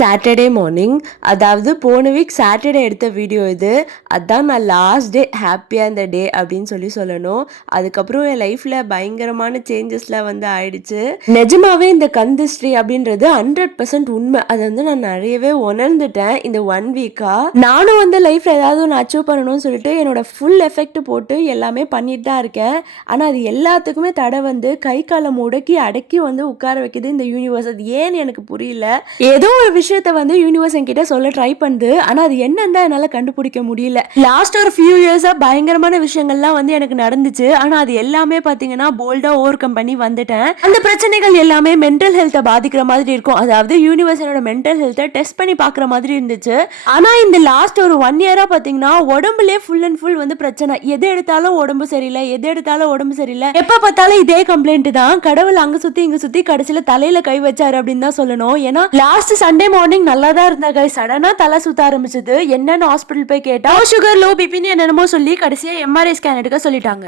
Saturday morning, அதாவது போன week Saturday எடுத்த வீடியோ இது. அதான் நான் லாஸ்ட் டே ஹாப்பியாக இந்த டே அப்படின்னு சொல்லணும். அதுக்கப்புறம் என் லைஃப்பில் பயங்கரமான சேஞ்சஸ்லாம் வந்து ஆயிடுச்சு. நிஜமாவே இந்த கந்திஸ்ரீ அப்படின்றது 100% உண்மை. அதை வந்து நான் நிறையவே உணர்ந்துட்டேன் இந்த 1 வீக்கா. நானும் வந்து லைஃப்பில் ஏதாவது ஒன்று அச்சீவ் பண்ணணும்னு சொல்லிட்டு என்னோட ஃபுல் எஃபெக்ட் போட்டு எல்லாமே பண்ணிட்டு தான் இருக்கேன். ஆனால் அது எல்லாத்துக்குமே தடை வந்து கை காலை முடக்கி அடக்கி வந்து உட்கார வைக்குது இந்த யூனிவர்ஸ். அது ஏன்னு எனக்கு புரியல. ஏதோ ஒரு விஷயத்த வந்து யூனிவர்ஸ் என்கிட்ட சொல்ல ட்ரை பண்ணுது. ஆனா அது என்னன்னு தான் என்னால கண்டுபிடிக்க முடியல. லாஸ்ட் ஒரு ஃபியூ இயர்ஸா பயங்கரமான விஷயங்கள்லாம் வந்து எனக்கு நடந்துச்சு. ஆனா அது எல்லாமே பாத்தீங்கன்னா போல்டா ஓவர் கம் பண்ணி வந்துட்டேன். அந்த பிரச்சனைகள் எல்லாமே மென்டல் ஹெல்த்தை பாதிக்கிற மாதிரி இருக்கும். அதாவது யூனிவர்ஸ் என்னோட மென்டல் ஹெல்த்தை டெஸ்ட் பண்ணி பாக்குற மாதிரி இருந்துச்சு. ஆனா இந்த லாஸ்ட் ஒரு 1 இயரா பாத்தீங்கன்னா உடம்புலயே ஃபுல் அண்ட் ஃபுல் வந்து பிரச்சனை. எது எடுத்தாலும் உடம்பு சரியில்லை, எது எடுத்தாலும் உடம்பு சரியில்லை, எப்ப பார்த்தாலும் இதே கம்ப்ளைண்ட் தான். கடவுள் அங்க சுத்தி இங்க சுத்தி கடைசியில தலையில கை வச்சாரு அப்படின்னு தான் சொல்லணும். ஏன்னா லாஸ்ட் சண்டே மார்னிங் நல்லா தான் இருந்தா guys. சடனா தலை சுத்த ஆரம்பிச்சது. என்னன்னு ஹாஸ்பிட்டல் போய் கேட்டா சுகர், லோ பிபின்னு என்னென்னமோ சொல்லி கடைசியா எம்ஆர்ஐ ஸ்கேன் எடுக்க சொல்லிட்டாங்க.